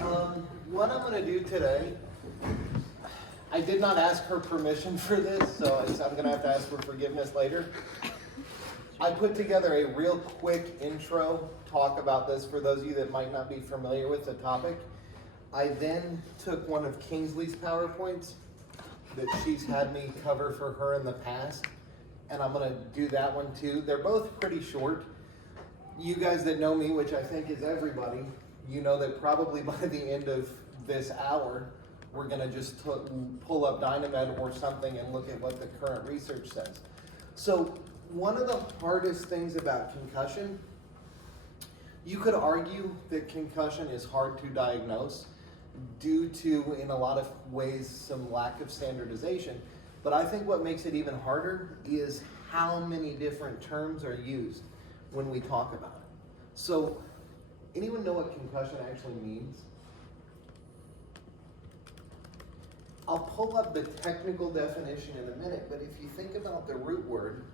What I'm going to do today, I did not ask her permission for this, so I'm going to have to ask for forgiveness later. I put together a real quick intro talk about this for those of you that might not be familiar with the topic. I then took one of Kingsley's PowerPoints that she's had me cover for her in the past, and I'm going to do that one too. They're both pretty short. You guys that know me, which I think is everybody, you know that probably by the end of this hour, we're going to just pull up Dynamed or something and look at what the current research says. So one of the hardest things about concussion, you could argue that concussion is hard to diagnose due to, in a lot of ways, some lack of standardization. But I think what makes it even harder is how many different terms are used when we talk about it. So, anyone know what concussion actually means? I'll pull up the technical definition in a minute, but if you think about the root word,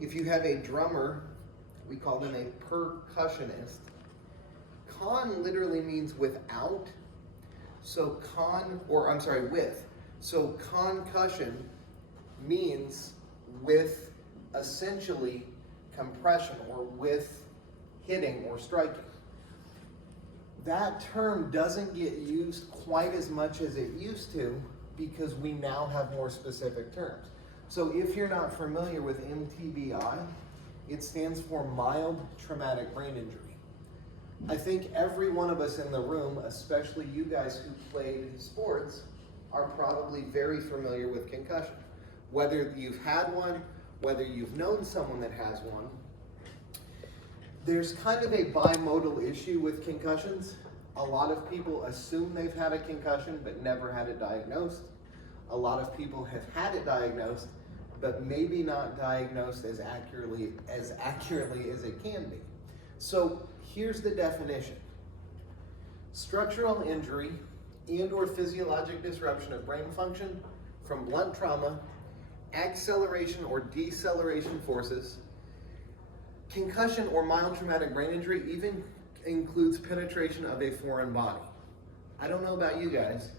if you have a drummer, we call them a percussionist. Con literally means without, so with. So concussion means with essentially compression or with hitting or striking. That term doesn't get used quite as much as it used to because we now have more specific terms. So if you're not familiar with MTBI, it stands for mild traumatic brain injury. I think every one of us in the room, especially you guys who played sports, are probably very familiar with concussion. Whether you've had one, whether you've known someone that has one, there's kind of a bimodal issue with concussions. A lot of people assume they've had a concussion but never had it diagnosed. A lot of people have had it diagnosed but maybe not diagnosed as accurately as it can be. So here's the definition. Structural injury and or physiologic disruption of brain function from blunt trauma, acceleration or deceleration forces. Concussion or mild traumatic brain injury even includes penetration of a foreign body. I don't know about you guys.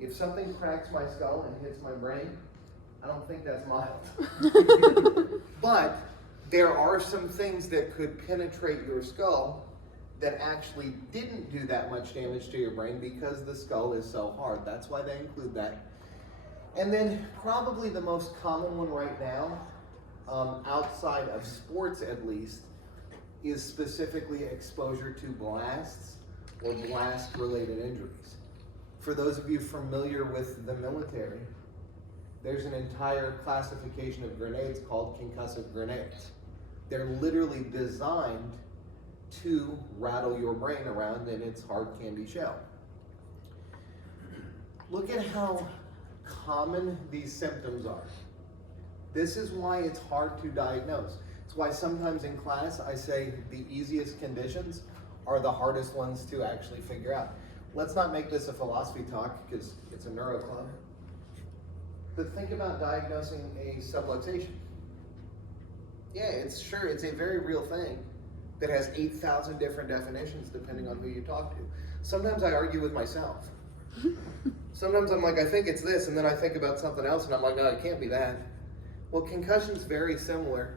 If something cracks my skull and hits my brain, I don't think that's mild. But there are some things that could penetrate your skull that actually didn't do that much damage to your brain because the skull is so hard. That's why they include that. And then probably the most common one right now, outside of sports at least, is specifically exposure to blasts or blast-related injuries. For those of you familiar with the military, there's an entire classification of grenades called concussive grenades. They're literally designed to rattle your brain around in its hard candy shell. Look at how common these symptoms are. This is why it's hard to diagnose. It's why sometimes in class I say the easiest conditions are the hardest ones to actually figure out. Let's not make this a philosophy talk because it's a neuro club. But think about diagnosing a subluxation. Yeah, it's a very real thing that has 8,000 different definitions depending on who you talk to. Sometimes I argue with myself. Sometimes I'm like, I think it's this, and then I think about something else, and I'm like, no, it can't be that. Well, concussion's very similar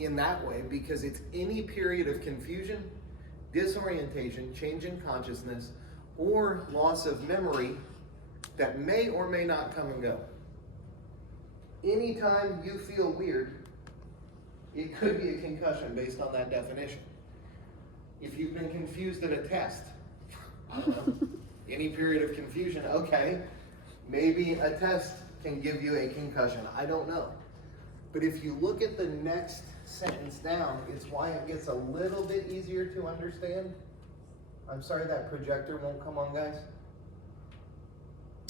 in that way because it's any period of confusion, disorientation, change in consciousness, or loss of memory that may or may not come and go. Anytime you feel weird, it could be a concussion based on that definition. If you've been confused at a test, any period of confusion, okay, maybe a test can give you a concussion. I don't know. But if you look at the next sentence down, it's why it gets a little bit easier to understand. I'm sorry that projector won't come on, guys.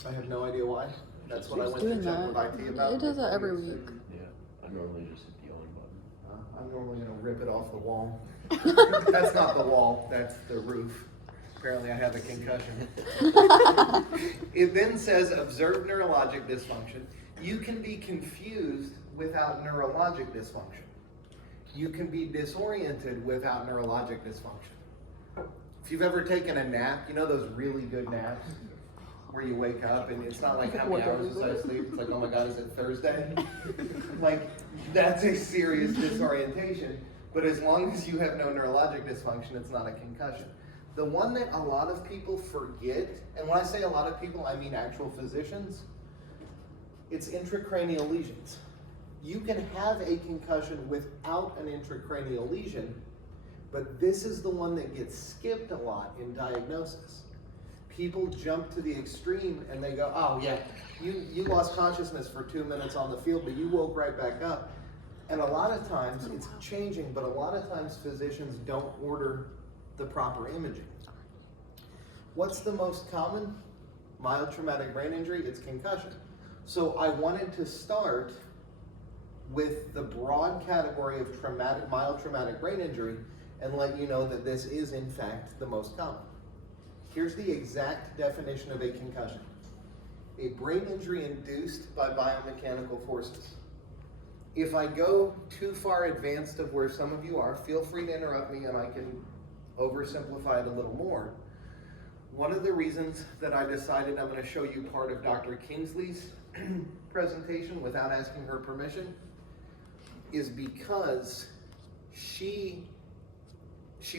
I have no idea why. That's what I went to check with IT about. It does that every week. Yeah, I normally just hit the on button. I'm normally going to rip it off the wall. That's not the wall, that's the roof. Apparently I have a concussion. It then says observed neurologic dysfunction. You can be confused without neurologic dysfunction. You can be disoriented without neurologic dysfunction. If you've ever taken a nap, you know those really good naps where you wake up and it's not like how many hours was I asleep? It's like, oh my God, is it Thursday? Like, that's a serious disorientation. But as long as you have no neurologic dysfunction, it's not a concussion. The one that a lot of people forget, and when I say a lot of people, I mean actual physicians, it's intracranial lesions. You can have a concussion without an intracranial lesion, but this is the one that gets skipped a lot in diagnosis. People jump to the extreme and they go, oh yeah, you lost consciousness for 2 minutes on the field, but you woke right back up. And a lot of times, it's changing, but a lot of times physicians don't order the proper imaging. What's the most common? Mild traumatic brain injury, it's concussion. So I wanted to start with the broad category of mild traumatic brain injury and let you know that this is in fact the most common. Here's the exact definition of a concussion. A brain injury induced by biomechanical forces. If I go too far advanced of where some of you are, feel free to interrupt me and I can oversimplify it a little more. One of the reasons that I decided I'm going to show you part of Dr. Kingsley's presentation without asking her permission is because she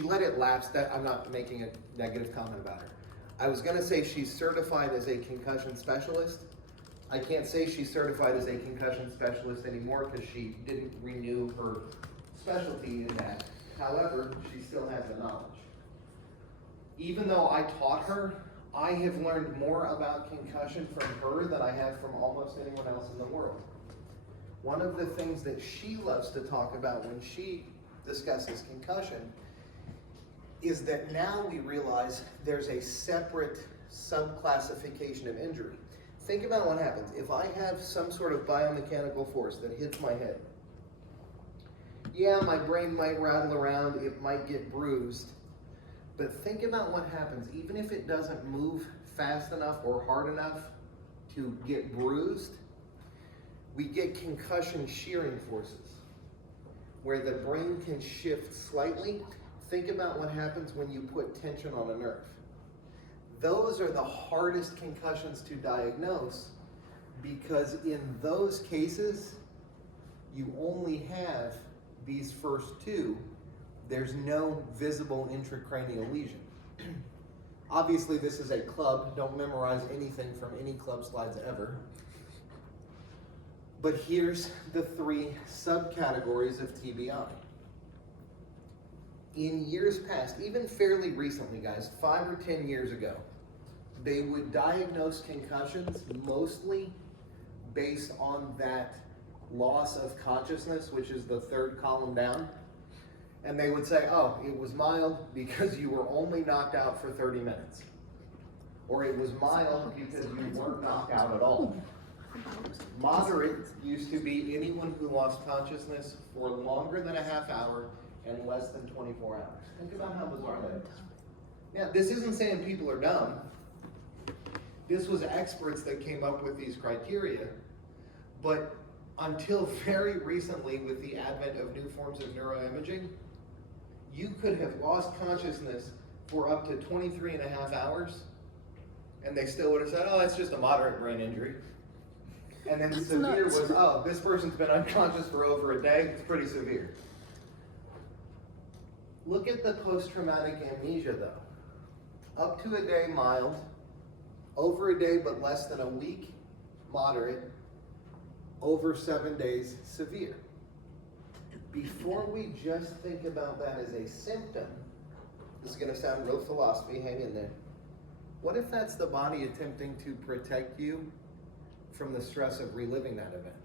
let it lapse. That I'm not making a negative comment about her. I was going to say she's certified as a concussion specialist. I can't say she's certified as a concussion specialist anymore because she didn't renew her specialty in that. However, she still has the knowledge. Even though I taught her, I have learned more about concussion from her than I have from almost anyone else in the world. One of the things that she loves to talk about when she discusses concussion is that now we realize there's a separate subclassification of injury. Think about what happens. If I have some sort of biomechanical force that hits my head, yeah, my brain might rattle around, it might get bruised, but think about what happens. Even if it doesn't move fast enough or hard enough to get bruised, we get concussion shearing forces, where the brain can shift slightly. Think about what happens when you put tension on a nerve. Those are the hardest concussions to diagnose because in those cases, you only have these first two. There's no visible intracranial lesion. Obviously, this is a club. Don't memorize anything from any club slides ever. But here's the three subcategories of TBI. In years past, even fairly recently, guys, 5 or 10 years ago, they would diagnose concussions mostly based on that loss of consciousness, which is the third column down. And they would say, oh, it was mild because you were only knocked out for 30 minutes. Or it was mild because you weren't knocked out at all. Moderate used to be anyone who lost consciousness for longer than a half hour and less than 24 hours. Think about how bizarre that is. Now, this isn't saying people are dumb. This was experts that came up with these criteria, but until very recently with the advent of new forms of neuroimaging, you could have lost consciousness for up to 23 and a half hours, and they still would have said, oh, that's just a moderate brain injury. And then severe was, oh, this person's been unconscious for over a day, it's pretty severe. Look at the post-traumatic amnesia though. Up to a day, mild. Over a day, but less than a week, moderate. Over 7 days, severe. Before we just think about that as a symptom, this is gonna sound real philosophy, hang in there. What if that's the body attempting to protect you from the stress of reliving that event?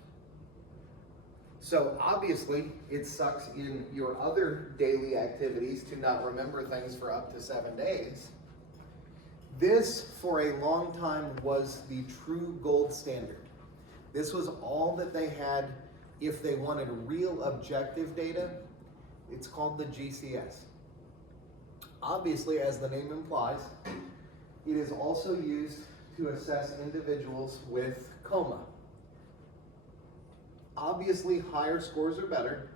So obviously, it sucks in your other daily activities to not remember things for up to 7 days. This, for a long time, was the true gold standard. This was all that they had if they wanted real objective data. It's called the GCS. Obviously, as the name implies, it is also used to assess individuals with coma. Obviously, higher scores are better,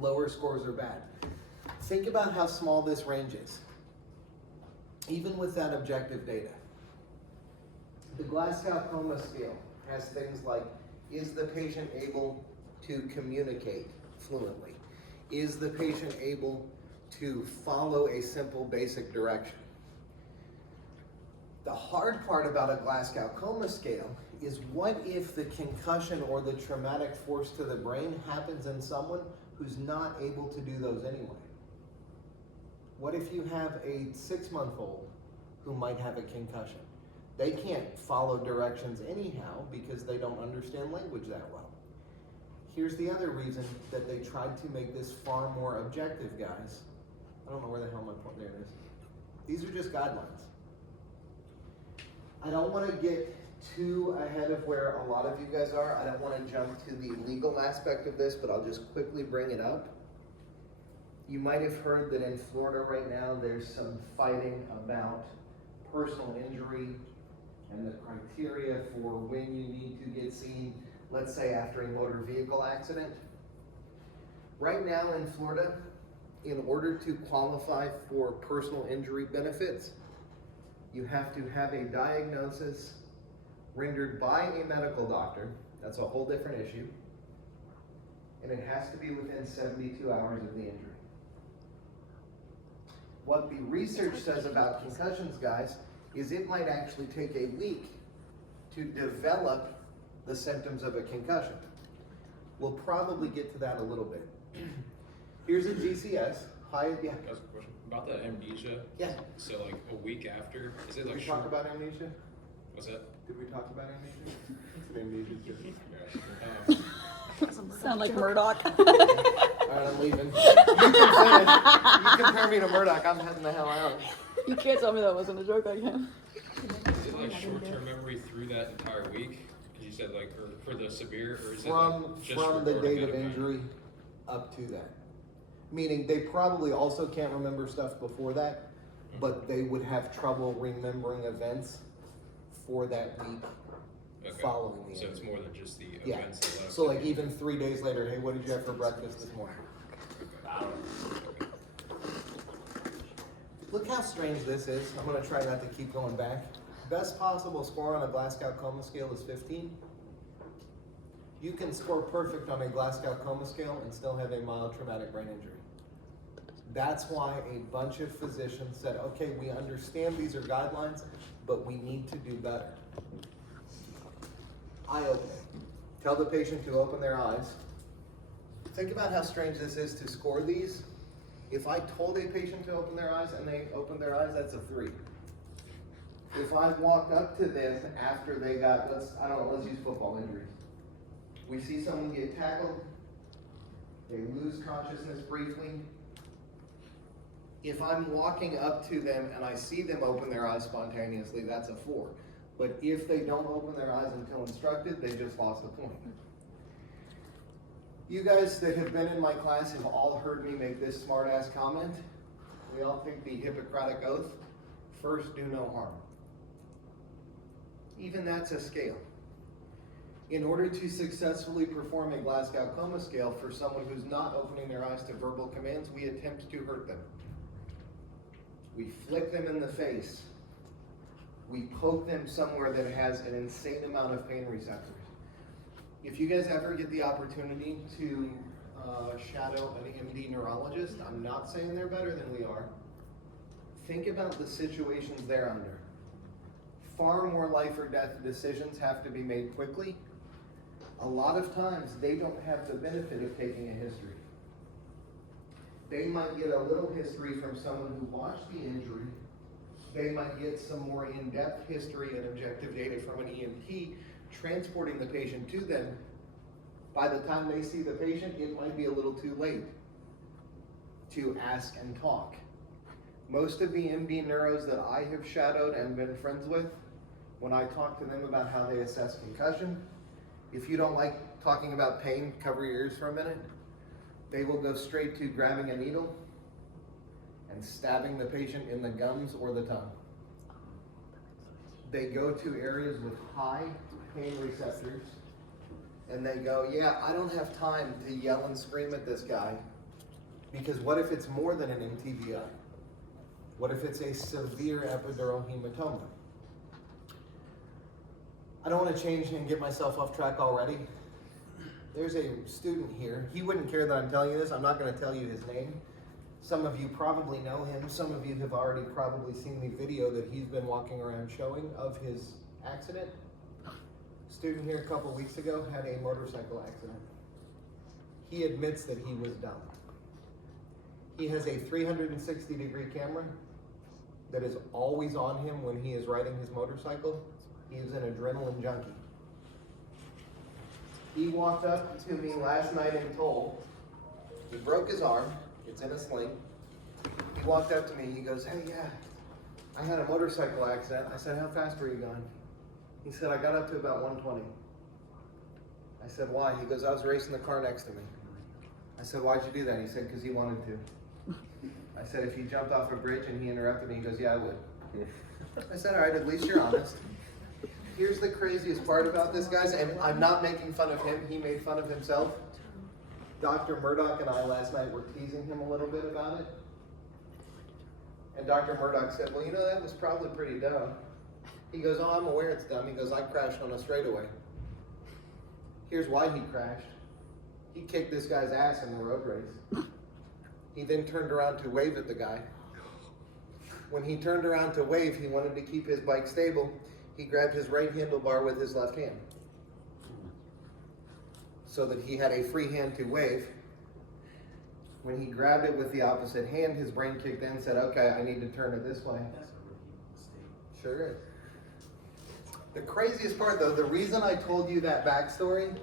lower scores are bad. Think about how small this range is. even with that objective data. The Glasgow Coma Scale has things like, is the patient able to communicate fluently? Is the patient able to follow a simple basic direction? The hard part about a Glasgow Coma Scale is, what if the concussion or the traumatic force to the brain happens in someone who's not able to do those anyway? What if you have a 6-month-old who might have a concussion? They can't follow directions anyhow because they don't understand language that well. Here's the other reason that they tried to make this far more objective, guys. I don't know where the hell my point, there it is. These are just guidelines. I don't want to get too ahead of where a lot of you guys are. I don't want to jump to the legal aspect of this, but I'll just quickly bring it up. You might have heard that in Florida right now, there's some fighting about personal injury and the criteria for when you need to get seen, let's say after a motor vehicle accident. Right now in Florida, in order to qualify for personal injury benefits, you have to have a diagnosis rendered by a medical doctor. That's a whole different issue. And it has to be within 72 hours of the injury. What the research says about concussions, guys, is it might actually take a week to develop the symptoms of a concussion. We'll probably get to that a little bit. Here's a GCS. Hi, yeah. That's a question. About the amnesia? Yeah. So like a week after, is it Did like we talk about amnesia? What's that? Did we talk about amnesia? Sound like Murdoch. All right, I'm leaving. You can finish. You compare me to Murdoch. I'm heading the hell out. You can't tell me that wasn't a joke. I can. Is it like short-term memory through that entire week? Because you said like, or for the severe, or is it From like just the regarding date that of event? injury up to that. Meaning they probably also can't remember stuff before that, but they would have trouble remembering events for that week following the So it's injury. more than just the Yeah. events that left. So like even 3 days later, hey, what did you have for breakfast this morning? Okay. Look how strange this is. I'm gonna try not to keep going back. Best possible score on a Glasgow Coma Scale is 15. You can score perfect on a Glasgow Coma Scale and still have a mild traumatic brain injury. That's why a bunch of physicians said, okay, we understand these are guidelines, but we need to do better. Eye-opening. Tell the patient to open their eyes. Think about how strange this is to score these. If I told a patient to open their eyes and they opened their eyes, that's a 3. If I walked up to them after they got, let's use football injuries. We see someone get tackled, they lose consciousness briefly. If I'm walking up to them and I see them open their eyes spontaneously, that's a 4. But if they don't open their eyes until instructed, they just lost a point. You guys that have been in my class have all heard me make this smart-ass comment. We all take the Hippocratic Oath. First, do no harm. Even that's a scale. In order to successfully perform a Glasgow Coma Scale for someone who's not opening their eyes to verbal commands, we attempt to hurt them. We flick them in the face. We poke them somewhere that has an insane amount of pain receptors. If you guys ever get the opportunity to shadow an MD neurologist, I'm not saying they're better than we are. Think about the situations they're under. Far more life or death decisions have to be made quickly. A lot of times they don't have the benefit of taking a history. They might get a little history from someone who watched the injury. They might get some more in-depth history and objective data from an EMT transporting the patient to them. By the time they see the patient, it might be a little too late to ask and talk. Most of the MD neuros that I have shadowed and been friends with, when I talk to them about how they assess concussion, if you don't like talking about pain, cover your ears for a minute. They will go straight to grabbing a needle and stabbing the patient in the gums or the tongue. They go to areas with high pain receptors and they go, yeah, I don't have time to yell and scream at this guy because what if it's more than an MTBI? What if it's a severe epidural hematoma? I don't want to change and get myself off track already. There's a student here. He wouldn't care that I'm telling you this. I'm not going to tell you his name. Some of you probably know him. Some of you have already probably seen the video that he's been walking around showing of his accident. Student here a couple weeks ago had a motorcycle accident. He admits that he was dumb. He has a 360-degree camera that is always on him when he is riding his motorcycle. He is an adrenaline junkie. He walked up to me last night and told, he broke his arm, it's in a sling. He walked up to me, he goes, hey, yeah, I had a motorcycle accident. I said, how fast were you going? He said, I got up to about 120. I said, why? He goes, I was racing the car next to me. I said, why'd you do that? He said, because he wanted to. I said, if you jumped off a bridge and he interrupted me, he goes, yeah, I would. I said, all right, at least you're honest. Here's the craziest part about this, guys, and I'm not making fun of him. He made fun of himself. Dr. Murdoch and I last night were teasing him a little bit about it. And Dr. Murdoch said, well, you know, that was probably pretty dumb. He goes, oh, I'm aware it's dumb. He goes, I crashed on a straightaway. Here's why he crashed. He kicked this guy's ass in the road race. He then turned around to wave at the guy. When he turned around to wave, he wanted to keep his bike stable. He grabbed his right handlebar with his left hand so that he had a free hand to wave. When he grabbed it with the opposite hand, his brain kicked in and said, okay, I need to turn it this way. Sure is. The craziest part, though, the reason I told you that backstory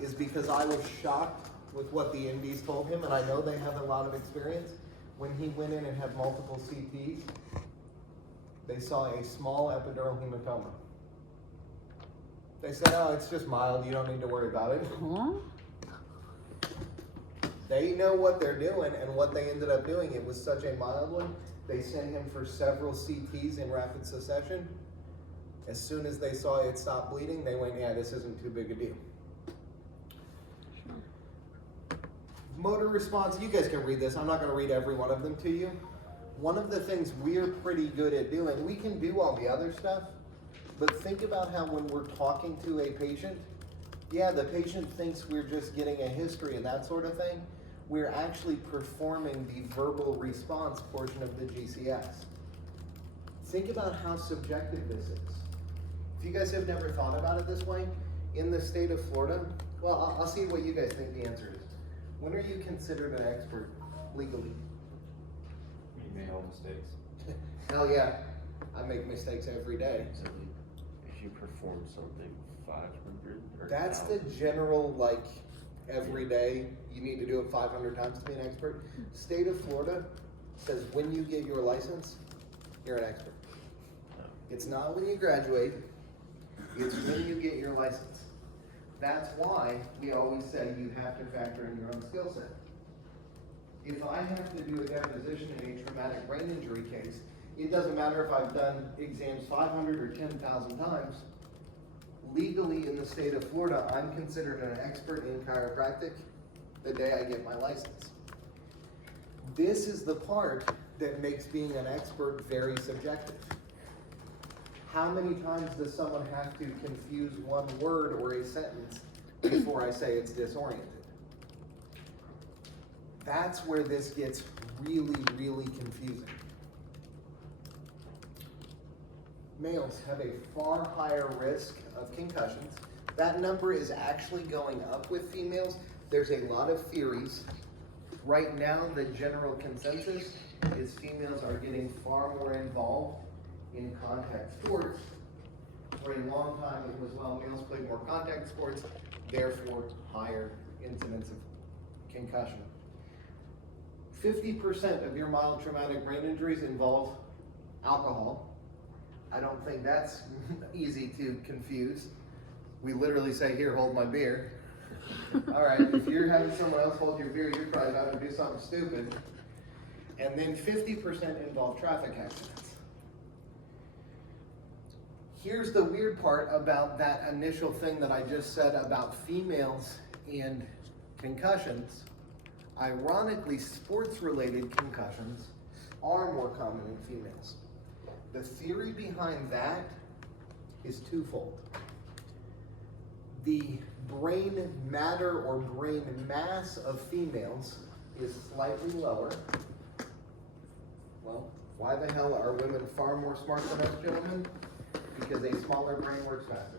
is because I was shocked with what the MDs told him, and I know they have a lot of experience. When he went in and had multiple CTs, they saw a small epidural hematoma. They said, oh, it's just mild, you don't need to worry about it. Huh? They know what they're doing, and what they ended up doing, it was such a mild one, they sent him for several CTs in rapid succession. As soon as they saw it stop bleeding, they went, yeah, this isn't too big a deal. Motor response, you guys can read this. I'm not going to read every one of them to you. One of the things we're pretty good at doing, we can do all the other stuff, but think about how when we're talking to a patient, yeah, the patient thinks we're just getting a history and that sort of thing. We're actually performing the verbal response portion of the GCS. Think about how subjective this is. If you guys have never thought about it this way, in the state of Florida, well, I'll see what you guys think the answer is. When are you considered an expert legally? You made all mistakes. Hell yeah, I make mistakes every day. So if you perform something 500 or That's 1,000. the general, like, every day, you need to do it 500 times to be an expert. State of Florida says when you get your license, you're an expert. It's not when you graduate, it's when you get your license. That's why we always say you have to factor in your own skill set. If I have to do a deposition in a traumatic brain injury case, it doesn't matter if I've done exams 500 or 10,000 times. Legally in the state of Florida, I'm considered an expert in chiropractic the day I get my license. This is the part that makes being an expert very subjective. How many times does someone have to confuse one word or a sentence before I say it's disoriented? That's where this gets really, really confusing. Males have a far higher risk of concussions. That number is actually going up with females. There's a lot of theories. Right now, the general consensus is females are getting far more involved in contact sports. For a long time, it was, well, males play more contact sports, therefore higher incidence of concussion. 50% of your mild traumatic brain injuries involve alcohol. I don't think that's easy to confuse. We literally say, here, hold my beer. All right, if you're having someone else hold your beer, you're probably about to do something stupid. And then 50% involve traffic accidents. Here's the weird part about that initial thing that I just said about females and concussions. Ironically, sports-related concussions are more common in females. The theory behind that is twofold. The brain matter or brain mass of females is slightly lower. Well, why the hell are women far more smart than us, gentlemen? Because a smaller brain works faster.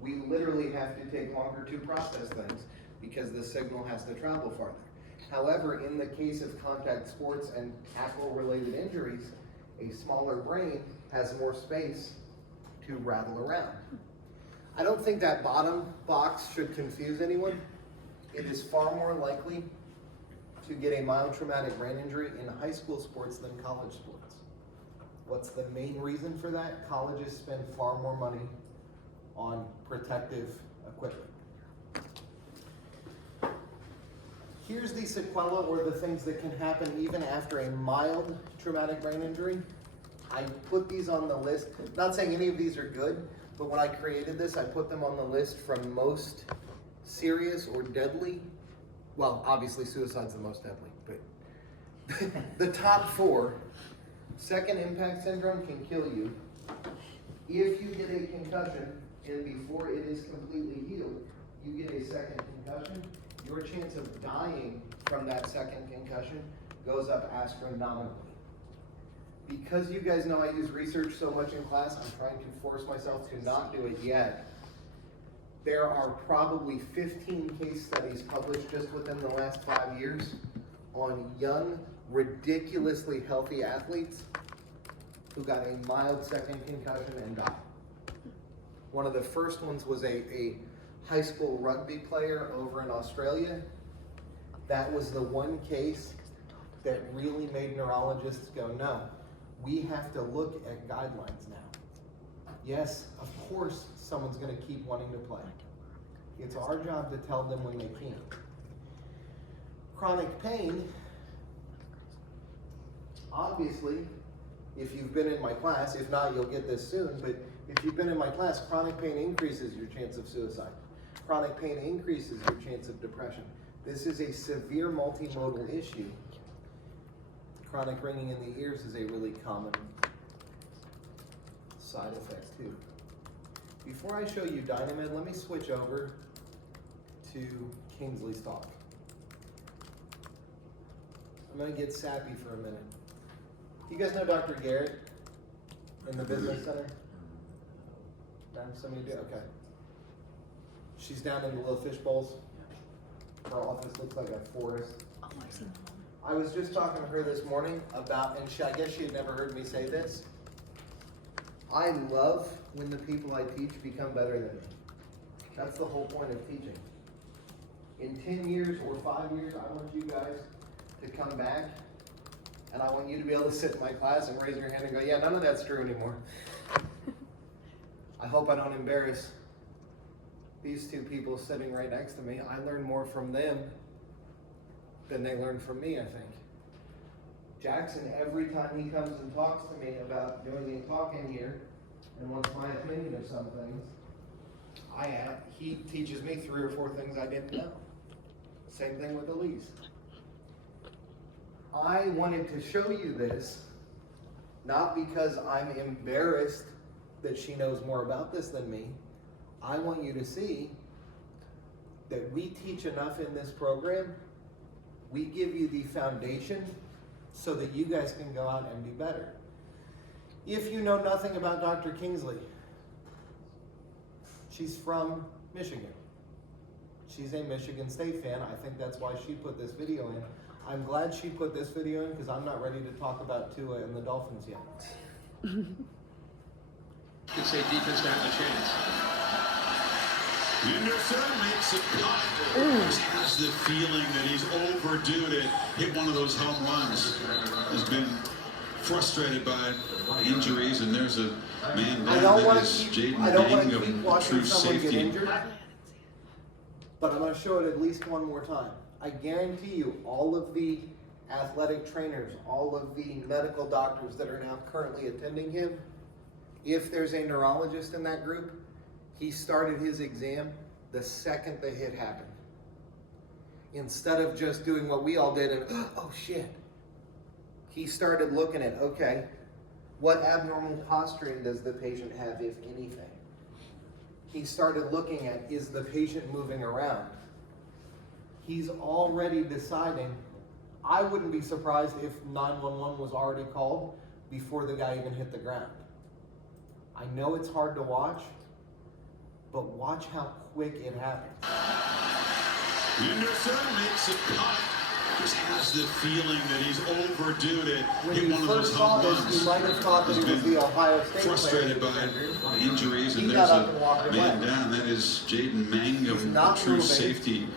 We literally have to take longer to process things because the signal has to travel farther. However, in the case of contact sports and tackle-related injuries, a smaller brain has more space to rattle around. I don't think that bottom box should confuse anyone. It is far more likely to get a mild traumatic brain injury in high school sports than college sports. What's the main reason for that? Colleges spend far more money on protective equipment. Here's the sequela, or the things that can happen even after a mild traumatic brain injury. I put these on the list. Not saying any of these are good, but when I created this, I put them on the list from most serious or deadly. Well, obviously suicide's the most deadly, but the top 4. Second impact syndrome can kill you. If you get a concussion and before it is completely healed, you get a second concussion, your chance of dying from that second concussion goes up astronomically. Because you guys know I use research so much in class, I'm trying to force myself to not do it yet. There are probably 15 case studies published just within the last 5 years on young, ridiculously healthy athletes who got a mild second concussion and died. One of the first ones was a high school rugby player over in Australia. That was the one case that really made neurologists go, no, we have to look at guidelines now. Yes, of course, someone's going to keep wanting to play. It's our job to tell them when they can't. Chronic pain, obviously, if you've been in my class, if not, you'll get this soon, but if you've been in my class, chronic pain increases your chance of suicide. Chronic pain increases your chance of depression. This is a severe multimodal issue. Chronic ringing in the ears is a really common side effect too. Before I show you Dynamed, let me switch over to Kingsley's talk. I'm gonna get sappy for a minute. You guys know Dr. Garrett in the business center? Some of you do? Okay. She's down in the little fish bowls. Her office looks like a forest. Oh, I've seen that one. I was just talking to her this morning about, and I guess she had never heard me say this. I love when the people I teach become better than me. That's the whole point of teaching. In 10 years or 5 years, I want you guys to come back, and I want you to be able to sit in my class and raise your hand and go, yeah, none of that's true anymore. I hope I don't embarrass these two people sitting right next to me. I learn more from them than they learn from me, I think. Jackson, every time he comes and talks to me about doing a talk in here and wants my opinion of some things, he teaches me 3 or 4 things I didn't know. Same thing with Elise. I wanted to show you this, not because I'm embarrassed that she knows more about this than me. I want you to see that we teach enough in this program. We give you the foundation so that you guys can go out and be better. If you know nothing about Dr. Kingsley, she's from Michigan. She's a Michigan State fan. I think that's why she put this video in. I'm glad she put this video in because I'm not ready to talk about Tua and the Dolphins yet. Could say defense to have a chance. Henderson makes it cut. He has the feeling that he's overdue to hit one of those home runs. Has been frustrated by injuries, and there's a man I down don't that want is to keep Jaden watching true someone get safety. injured, but I'm going to show it at least one more time. I guarantee you, all of the athletic trainers, all of the medical doctors that are now currently attending him, if there's a neurologist in that group, he started his exam the second the hit happened. Instead of just doing what we all did and, oh shit. he started looking at, okay, what abnormal posturing does the patient have, if anything? He started looking at, is the patient moving around? He's already deciding. I wouldn't be surprised if 911 was already called before the guy even hit the ground. I know it's hard to watch, but watch how quick it happens. Henderson makes a cut. Just has the feeling that he's overdue to When hit you one of those first saw home this, runs. you might have thought that He's he was been the Ohio State frustrated player. by injuries, and He there's got up and walked a man away. down. That is Jaden Mangum, He's not true moving. safety,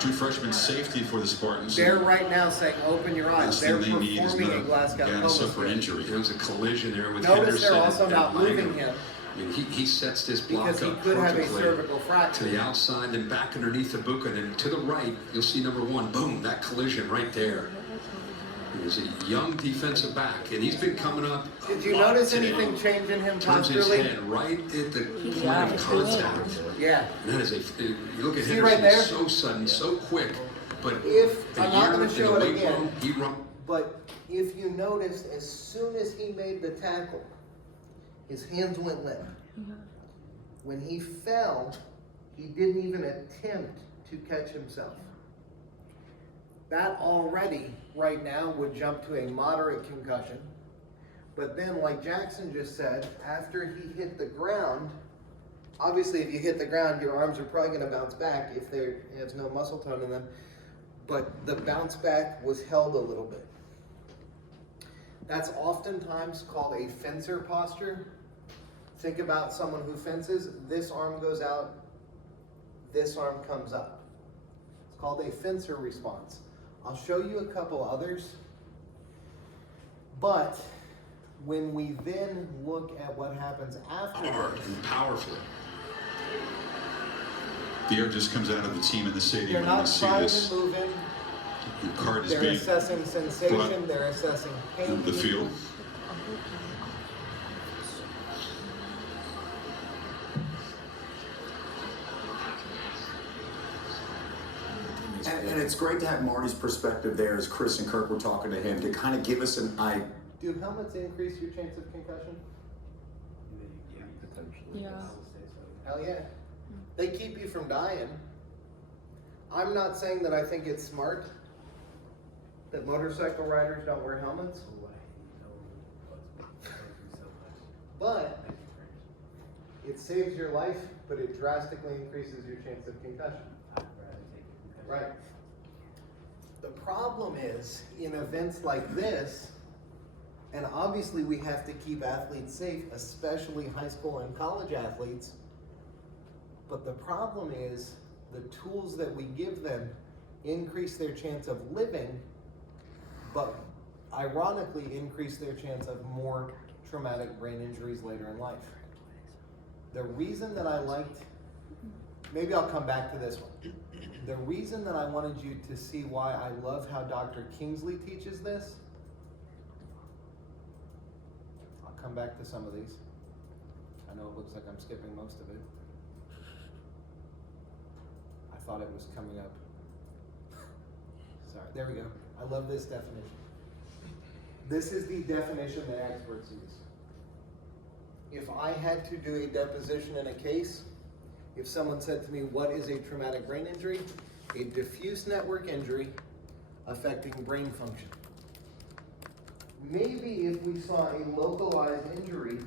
true freshman safety for the Spartans. They're right now saying, open your eyes. Last They're thing they need is performing a not Glasgow a guy to Coma suffer swim. injury. There was a collision there with Notice Henderson. they're also and not Mangum. moving him I mean, he sets this block because he up could have a perfectly cervical to fracture. the outside, then back underneath the book, and then to the right, you'll see number one. Boom, that collision right there. He's a young defensive back, and he's been coming up. Did you notice anything change in him Turns his posturally? head right at the point Yeah, of contact. Yeah. And that is you look at See Henderson, right there? so sudden, so quick. But If a I'm not year going to in show the it weight again, room, he run. but if you noticed, as soon as he made the tackle, his hands went limp. When he fell, he didn't even attempt to catch himself. That already, right now, would jump to a moderate concussion. But then, like Jackson just said, after he hit the ground, obviously if you hit the ground, your arms are probably going to bounce back if there's no muscle tone in them. But the bounce back was held a little bit. That's oftentimes called a fencer posture. Think about someone who fences. This arm goes out, this arm comes up. It's called a fencer response. I'll show you a couple others. But when we then look at what happens after, Hard and powerfully. The air just comes out of the team in the stadium they're when we not see trying this. to move in. The card is They're being assessing sensation. brought They're assessing pain. in the field. And it's great to have Marty's perspective there as Chris and Kirk were talking to him to kind of give us an idea. Do helmets increase your chance of concussion? Potentially. Yeah. Hell yeah. They keep you from dying. I'm not saying that I think it's smart that motorcycle riders don't wear helmets, but it saves your life, but it drastically increases your chance of concussion. Right. The problem is, in events like this, and obviously we have to keep athletes safe, especially high school and college athletes, but the problem is the tools that we give them increase their chance of living, but ironically increase their chance of more traumatic brain injuries later in life. The reason that I liked, maybe I'll come back to this one. The reason that I wanted you to see why I love how Dr. Kingsley teaches this, I'll come back to some of these. I know it looks like I'm skipping most of it. I thought it was coming up. Sorry, there we go. I love this definition. This is the definition that experts use. If I had to do a deposition in a case, if someone said to me, what is a traumatic brain injury? A diffuse network injury affecting brain function. Maybe if we saw a localized injury,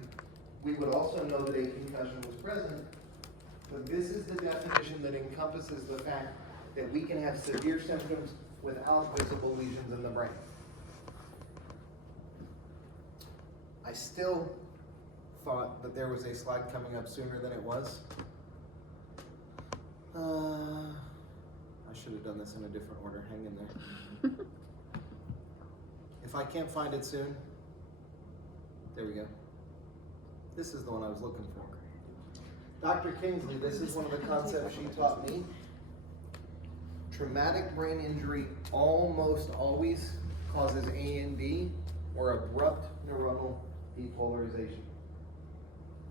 we would also know that a concussion was present, but this is the definition that encompasses the fact that we can have severe symptoms without visible lesions in the brain. I still thought that there was a slide coming up sooner than it was. I should have done this in a different order. Hang in there. If I can't find it soon, there we go. This is the one I was looking for. Dr. Kingsley, this is one of the concepts she taught me. Traumatic brain injury almost always causes AND, or abrupt neuronal depolarization.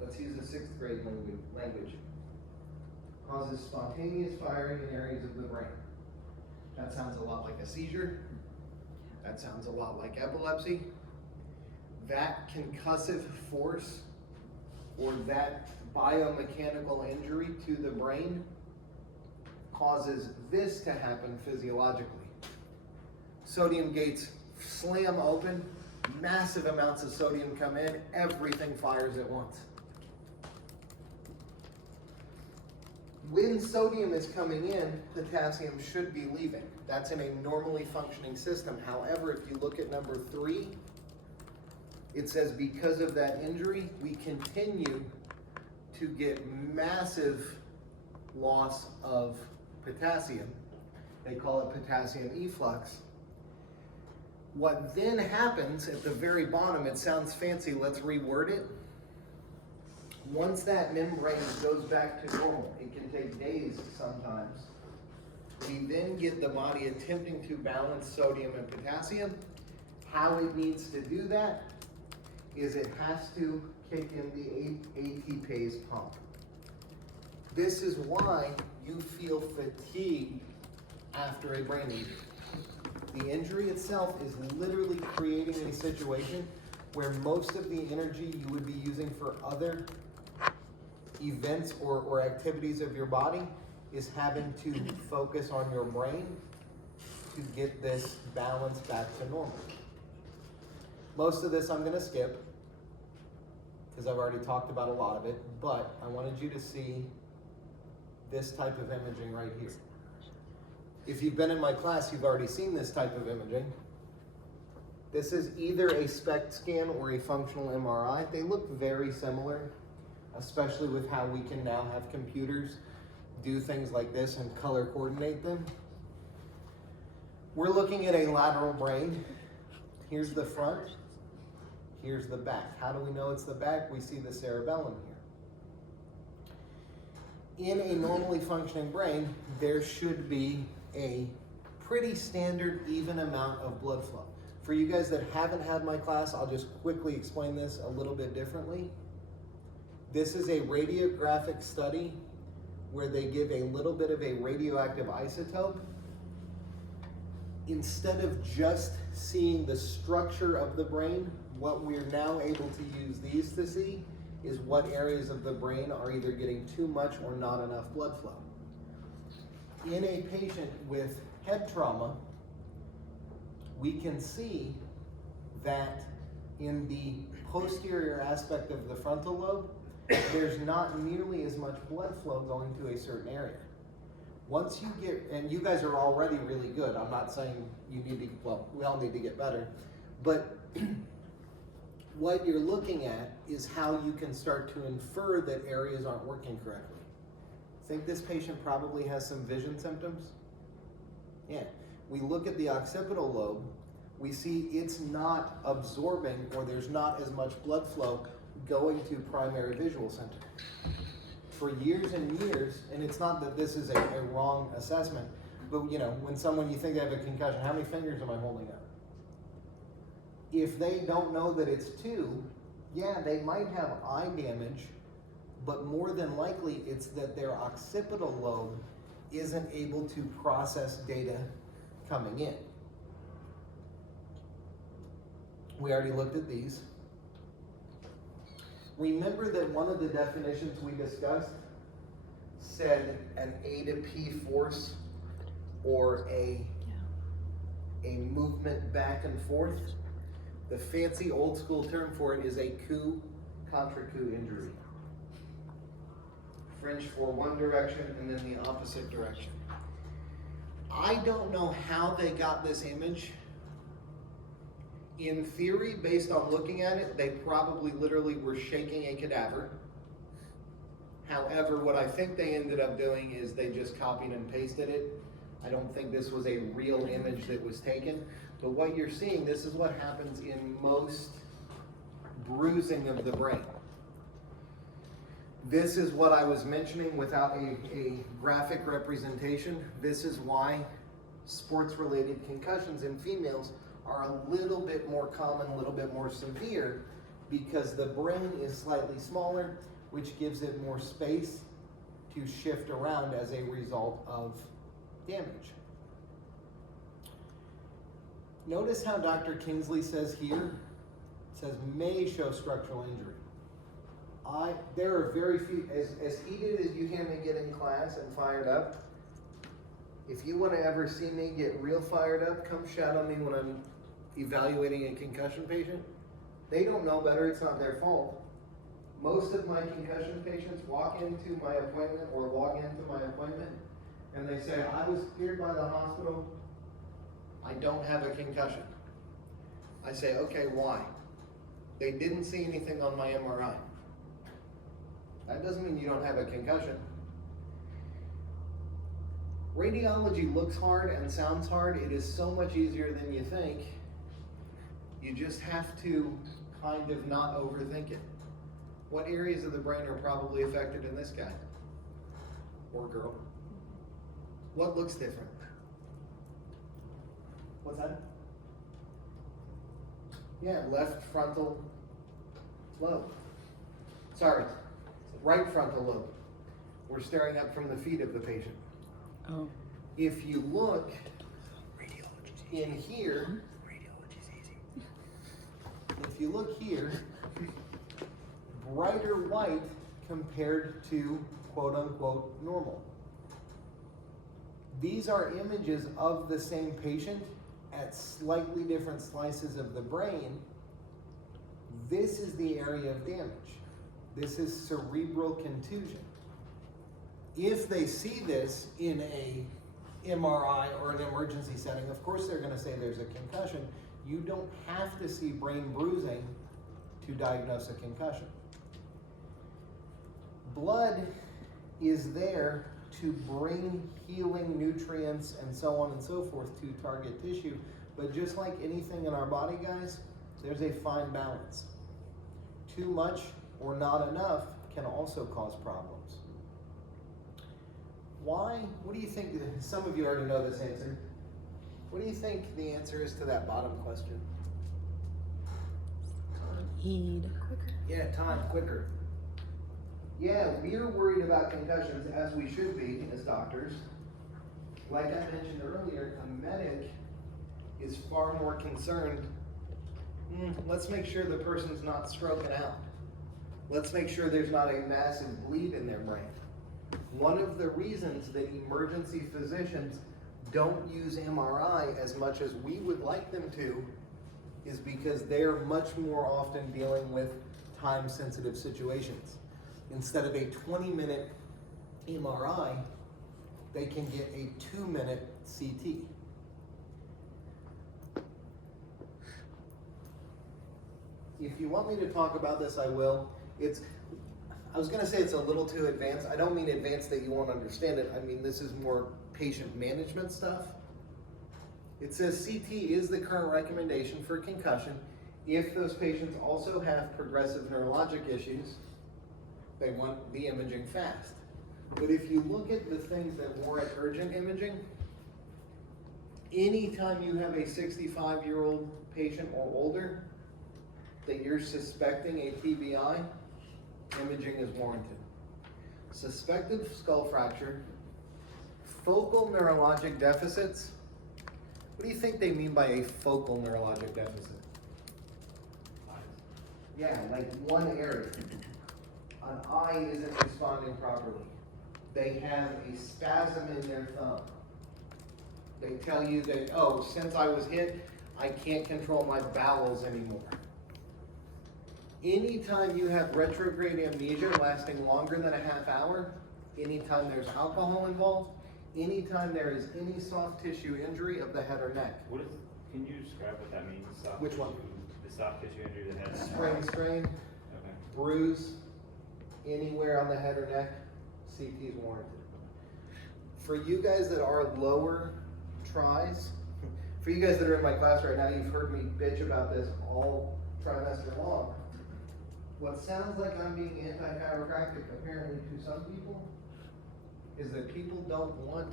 Let's use the 6th grade language. Causes spontaneous firing in areas of the brain. That sounds a lot like a seizure. That sounds a lot like epilepsy. That concussive force or that biomechanical injury to the brain causes this to happen physiologically. Sodium gates slam open, massive amounts of sodium come in, everything fires at once. When sodium is coming in, potassium should be leaving. That's in a normally functioning system. However, if you look at number 3, it says because of that injury, we continue to get massive loss of potassium. They call it potassium efflux. What then happens at the very bottom, it sounds fancy, let's reword it. Once that membrane goes back to normal, it can take days sometimes. We then get the body attempting to balance sodium and potassium. How it needs to do that is it has to kick in the ATPase pump. This is why you feel fatigued after a brain injury. The injury itself is literally creating a situation where most of the energy you would be using for other events or activities of your body is having to focus on your brain to get this balance back to normal. Most of this I'm going to skip because I've already talked about a lot of it, but I wanted you to see this type of imaging right here. If you've been in my class, you've already seen this type of imaging. This is either a SPECT scan or a functional MRI. They look very similar, especially with how we can now have computers do things like this and color coordinate them. We're looking at a lateral brain. Here's the front, here's the back. How do we know it's the back? We see the cerebellum here. In a normally functioning brain, there should be a pretty standard even amount of blood flow. For you guys that haven't had my class, I'll just quickly explain this a little bit differently. This is a radiographic study where they give a little bit of a radioactive isotope. Instead of just seeing the structure of the brain, what we're now able to use these to see is what areas of the brain are either getting too much or not enough blood flow. In a patient with head trauma, we can see that in the posterior aspect of the frontal lobe, there's not nearly as much blood flow going to a certain area. Once you get, and you guys are already really good, I'm not saying you need to, well, we all need to get better, but what you're looking at is how you can start to infer that areas aren't working correctly. Think this patient probably has some vision symptoms? Yeah. We look at the occipital lobe, we see it's not absorbing or there's not as much blood flow going to primary visual center. For years and years, and it's not that this is a wrong assessment, but you know, when someone, you think they have a concussion, how many fingers am I holding up? If they don't know that it's 2, yeah, they might have eye damage, but more than likely it's that their occipital lobe isn't able to process data coming in. We already looked at these. Remember that one of the definitions we discussed said an A to P force or a movement back and forth. The fancy old school term for it is a coup contra coup injury. French for one direction and then the opposite direction. I don't know how they got this image. In theory, based on looking at it, they probably literally were shaking a cadaver. However, what I think they ended up doing is they just copied and pasted it. I don't think this was a real image that was taken. But what you're seeing, this is what happens in most bruising of the brain. This is what I was mentioning without a graphic representation. This is why sports-related concussions in females are a little bit more common, a little bit more severe, because the brain is slightly smaller, which gives it more space to shift around as a result of damage. Notice how Dr. Kingsley says here, it says may show structural injury. There are very few, as heated as you hear me get in class and fired up, if you want to ever see me get real fired up, come shadow me when I'm evaluating a concussion patient. They don't know better, it's not their fault. Most of my concussion patients walk into my appointment or log into my appointment and they say, I was cleared by the hospital, I don't have a concussion. I say, okay, why? They didn't see anything on my MRI. That doesn't mean you don't have a concussion. Radiology looks hard and sounds hard. It is so much easier than you think. You just have to kind of not overthink it. What areas of the brain are probably affected in this guy or girl? What looks different? What's that? Yeah, left frontal lobe. Sorry, right frontal lobe. We're staring up from the feet of the patient. Oh. If you look in here, if you look here, brighter white compared to quote unquote normal. These are images of the same patient at slightly different slices of the brain. This is the area of damage. This is cerebral contusion. If they see this in a MRI or an emergency setting, of course they're going to say there's a concussion. You don't have to see brain bruising to diagnose a concussion. Blood is there to bring healing nutrients and so on and so forth to target tissue, but just like anything in our body, guys, there's a fine balance. Too much or not enough can also cause problems. Why? What do you think? Some of you already know this answer. What do you think the answer is to that bottom question? Heed. Yeah, time, quicker. Yeah, we're worried about concussions, as we should be as doctors. Like I mentioned earlier, a medic is far more concerned, let's make sure the person's not stroking out. Let's make sure there's not a massive bleed in their brain. One of the reasons that emergency physicians don't use MRI as much as we would like them to is because they're much more often dealing with time-sensitive situations. Instead of a 20-minute MRI, they can get a 2-minute CT. If you want me to talk about this, I will. I was gonna say it's a little too advanced. I don't mean advanced that you won't understand it. I mean, this is more patient management stuff. It says CT is the current recommendation for concussion if those patients also have progressive neurologic issues. They want the imaging fast. But if you look at the things that warrant urgent imaging, anytime you have a 65-year-old patient or older that you're suspecting a TBI, imaging is warranted. Suspected skull fracture, focal neurologic deficits. What do you think they mean by a focal neurologic deficit? Yeah, like one area. An eye isn't responding properly. They have a spasm in their thumb. They tell you that, oh, since I was hit, I can't control my bowels anymore. Anytime you have retrograde amnesia lasting longer than a half hour, anytime there's alcohol involved, anytime there is any soft tissue injury of the head or neck. Can you describe what that means? Which one? The soft tissue injury of the head. Sprain, strain, Okay. bruise, anywhere on the head or neck, CT is warranted. For you guys that are lower tries, for you guys that are in my class right now, you've heard me bitch about this all trimester long. What sounds like I'm being anti-chiropractic apparently to some people is that people don't want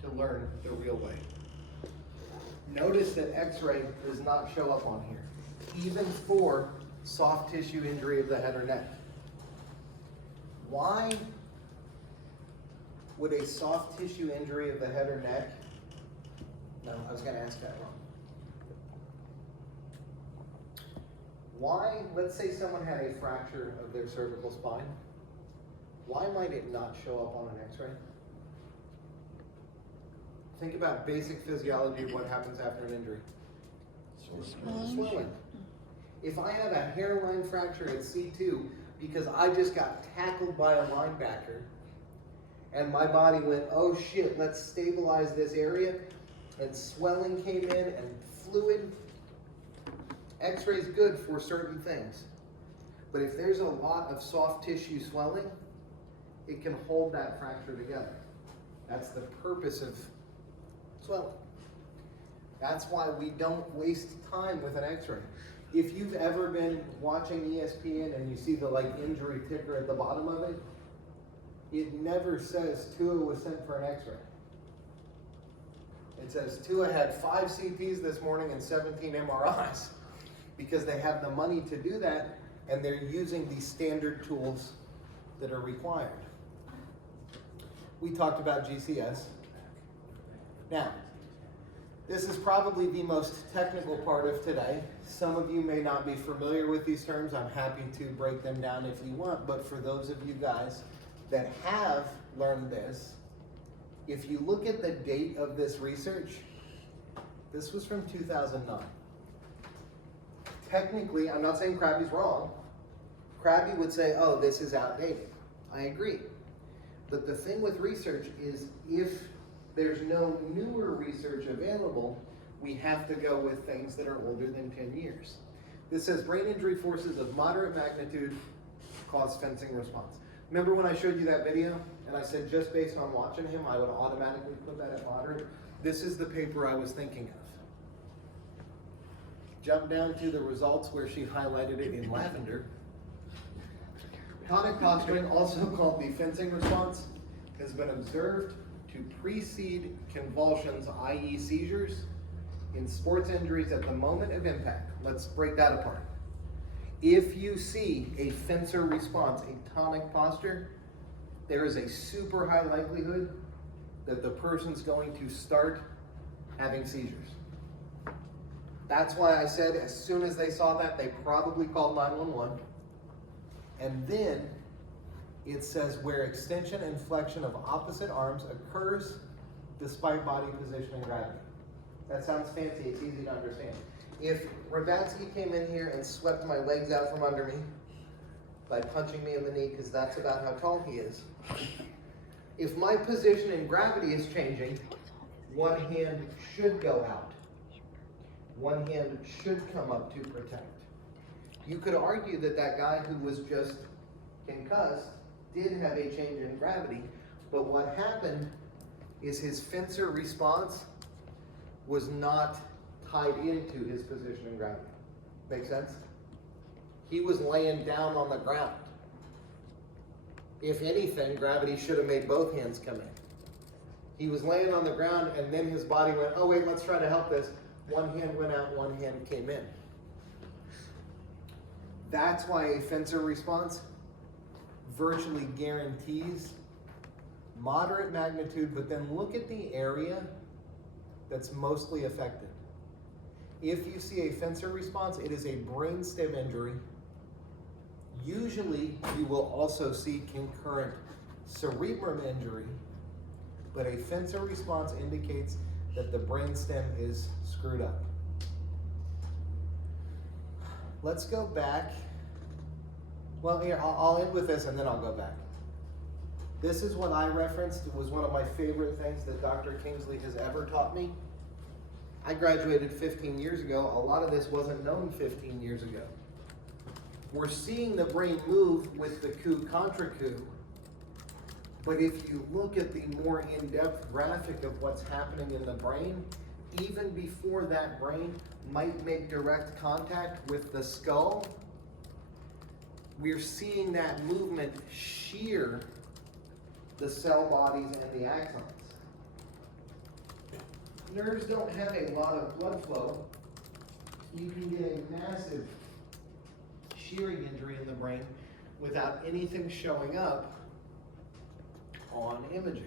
to learn the real way. Notice that X-ray does not show up on here, even for soft tissue injury of the head or neck. Why would a soft tissue injury of the head or neck, no, I was gonna ask that wrong. Why, let's say someone had a fracture of their cervical spine, why might it not show up on an x-ray? Think about basic physiology of what happens after an injury. Swelling. If I have a hairline fracture at C2 because I just got tackled by a linebacker and my body went, oh shit, let's stabilize this area, and swelling came in and fluid, x-ray is good for certain things. But if there's a lot of soft tissue swelling, it can hold that fracture together. That's the purpose of swelling. That's why we don't waste time with an x-ray. If you've ever been watching ESPN and you see the injury ticker at the bottom of it, it never says Tua was sent for an x-ray. It says Tua had 5 CTs this morning and 17 MRIs because they have the money to do that and they're using the standard tools that are required. We talked about GCS. Now, this is probably the most technical part of today. Some of you may not be familiar with these terms. I'm happy to break them down if you want, but for those of you guys that have learned this, if you look at the date of this research, this was from 2009. Technically, I'm not saying Krabbe's wrong. Krabbe would say, oh, this is outdated. I agree. But the thing with research is if there's no newer research available, we have to go with things that are older than 10 years. This says brain injury forces of moderate magnitude cause fencing response. Remember when I showed you that video and I said just based on watching him, I would automatically put that at moderate? This is the paper I was thinking of. Jump down to the results where she highlighted it in lavender. Tonic posturing, also called the fencing response, has been observed to precede convulsions, i.e. seizures, in sports injuries at the moment of impact. Let's break that apart. If you see a fencer response, a tonic posture, there is a super high likelihood that the person's going to start having seizures. That's why I said as soon as they saw that, they probably called 911. And then it says where extension and flexion of opposite arms occurs despite body position and gravity. That sounds fancy, it's easy to understand. If Rabatsky came in here and swept my legs out from under me by punching me in the knee, because that's about how tall he is, if my position in gravity is changing, one hand should go out. One hand should come up to protect. You could argue that that guy who was just concussed did have a change in gravity, but what happened is his fencer response was not tied into his position in gravity. Make sense? He was laying down on the ground. If anything, gravity should have made both hands come in. He was laying on the ground and then his body went, oh wait, let's try to help this. One hand went out, one hand came in. That's why a fencer response virtually guarantees moderate magnitude, but then look at the area that's mostly affected. If you see a fencer response, it is a brainstem injury. Usually you will also see concurrent cerebrum injury, but a fencer response indicates that the brainstem is screwed up. Let's go back. Well, here, I'll end with this and then I'll go back. This is what I referenced. It was one of my favorite things that Dr. Kingsley has ever taught me. I graduated 15 years ago. A lot of this wasn't known 15 years ago. We're seeing the brain move with the coup contra coup, but if you look at the more in-depth graphic of what's happening in the brain, even before that brain might make direct contact with the skull, we're seeing that movement shear the cell bodies and the axons. Nerves don't have a lot of blood flow. You can get a massive shearing injury in the brain without anything showing up on imaging.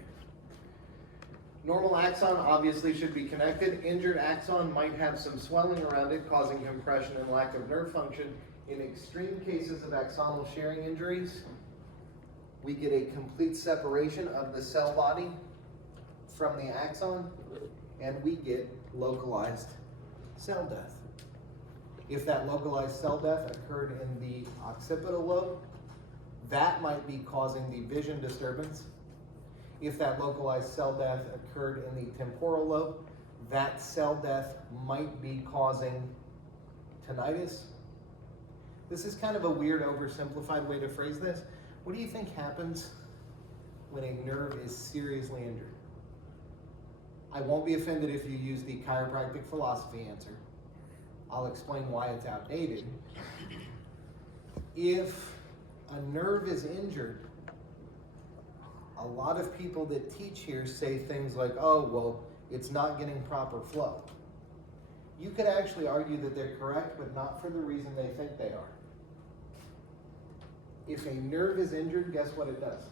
Normal axon obviously should be connected. Injured axon might have some swelling around it causing compression and lack of nerve function. In extreme cases of axonal shearing injuries, we get a complete separation of the cell body from the axon, and we get localized cell death. If that localized cell death occurred in the occipital lobe, that might be causing the vision disturbance. If that localized cell death occurred in the temporal lobe, that cell death might be causing tinnitus. This is kind of a weird, oversimplified way to phrase this. What do you think happens when a nerve is seriously injured? I won't be offended if you use the chiropractic philosophy answer. I'll explain why it's outdated. If a nerve is injured, a lot of people that teach here say things like, oh, well, it's not getting proper flow. You could actually argue that they're correct, but not for the reason they think they are. If a nerve is injured, guess what it does?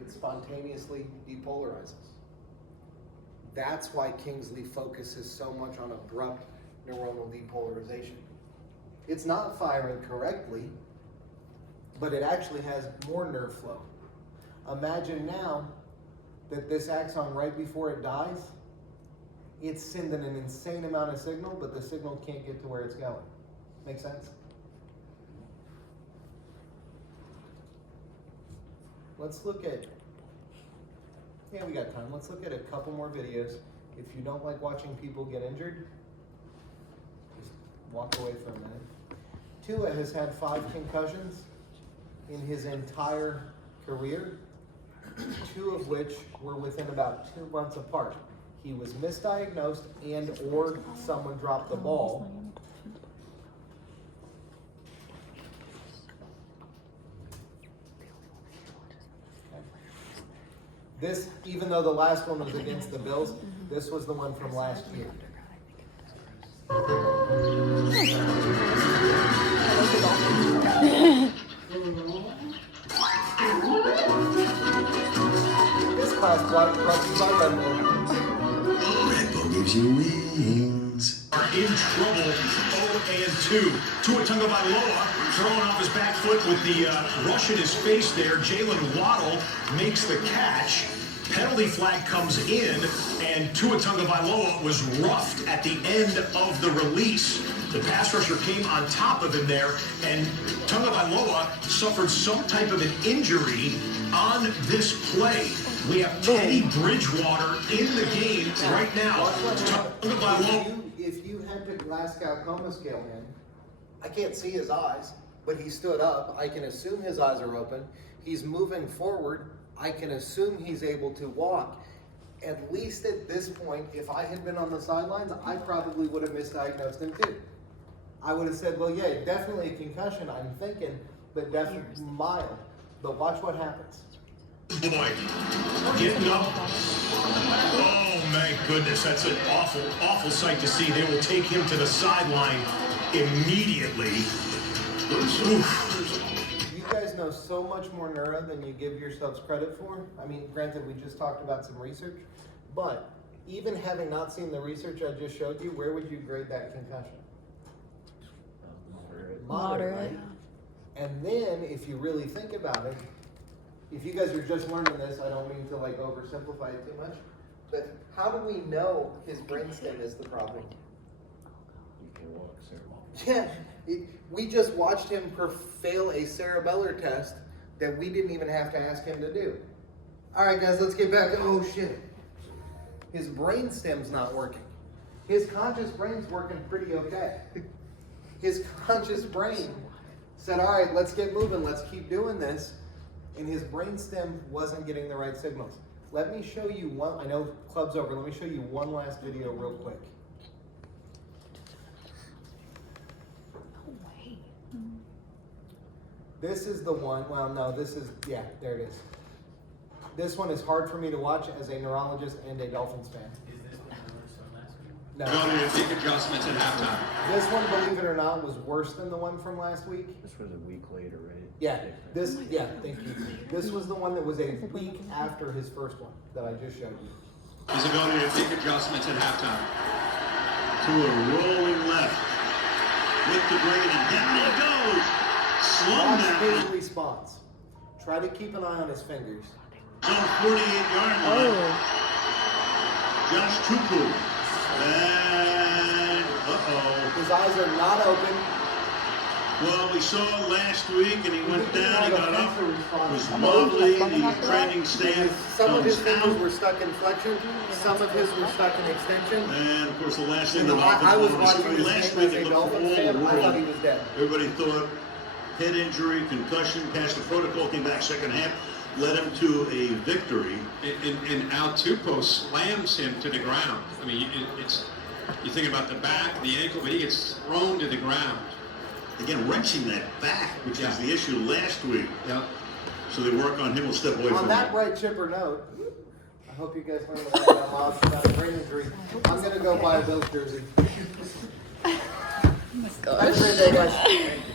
It spontaneously depolarizes. That's why Kingsley focuses so much on abrupt neuronal depolarization. It's not firing correctly, but it actually has more nerve flow. Imagine now that this axon, right before it dies, it's sending an insane amount of signal, but the signal can't get to where it's going. Make sense? Let's look at, yeah, we got time. Let's look at a couple more videos. If you don't like watching people get injured, just walk away for a minute. Tua has had 5 concussions in his entire career, 2 of which were within about 2 months apart. He was misdiagnosed and or someone dropped the ball. This, even though the last one was against the Bills, this was the one from last year. This class brought by Red Bull. Red Bull gives you wings. Are in trouble, 0-2. Tua Tagovailoa throwing off his back foot with the rush in his face there. Jalen Waddle makes the catch. Penalty flag comes in, and Tua Tagovailoa was roughed at the end of the release. The pass rusher came on top of him there, and Tagovailoa suffered some type of an injury on this play. We have Teddy Bridgewater in the game right now. If you had to Glasgow coma scale him, I can't see his eyes, but he stood up. I can assume his eyes are open. He's moving forward. I can assume he's able to walk. At least at this point, if I had been on the sidelines, I probably would have misdiagnosed him too. I would have said, well, yeah, definitely a concussion, I'm thinking, but definitely mild. But watch what happens. Boy, getting up. Oh, my goodness, that's an awful, awful sight to see. They will take him to the sideline immediately. Oof. You guys know so much more neuro than you give yourselves credit for. I mean, granted, we just talked about some research, but even having not seen the research I just showed you, where would you grade that concussion? Moderate. Right? And then, if you really think about it, if you guys are just learning this, I don't mean to like oversimplify it too much, but how do we know his brainstem is the problem? You can walk, sir. Yeah, we just watched him fail a cerebellar test that we didn't even have to ask him to do. All right, guys, let's get back. Oh shit, his brainstem's not working. His conscious brain's working pretty okay. His conscious brain said, all right, let's get moving, let's keep doing this. And his brainstem wasn't getting the right signals. Let me show you one, I know club's over, let me show you one last video real quick. This is the one, well no, this is, yeah, there it is. This one is hard for me to watch as a neurologist and a Dolphins fan. No. Going to big adjustments at halftime. This one, believe it or not, was worse than the one from last week. This was a week later, right? Yeah, thank you. This was the one that was a week after his first one that I just showed you. He's going to big adjustments at halftime. To a rolling left. with the break, and down he goes. Slow Watch down. his response. Try to keep an eye on his fingers. On 48-yard line. Josh Tupu. And His eyes are not open. Well, we saw last week, and he went down, he got up, it was wobbly, the training stand Some of his comes fingers out. were stuck in flexion, some of his were stuck in extension. And of course, the last thing the I was Dolphins watching wanted his last game week, as it a looked for all Dolphins the fan. I thought he world. was dead. Everybody thought head injury, concussion, passed the protocol, came back second half, led him to a victory. And Altupo slams him to the ground. I mean, you think about the back, the ankle, but he gets thrown to the ground. Again, wrenching that back, which was the issue last week. Yeah. So they work on him, we'll step away On from that bright chipper note, I hope you guys learned about a brain injury. I'm gonna go buy a Bills jersey. Oh my Have a gosh. great day, guys.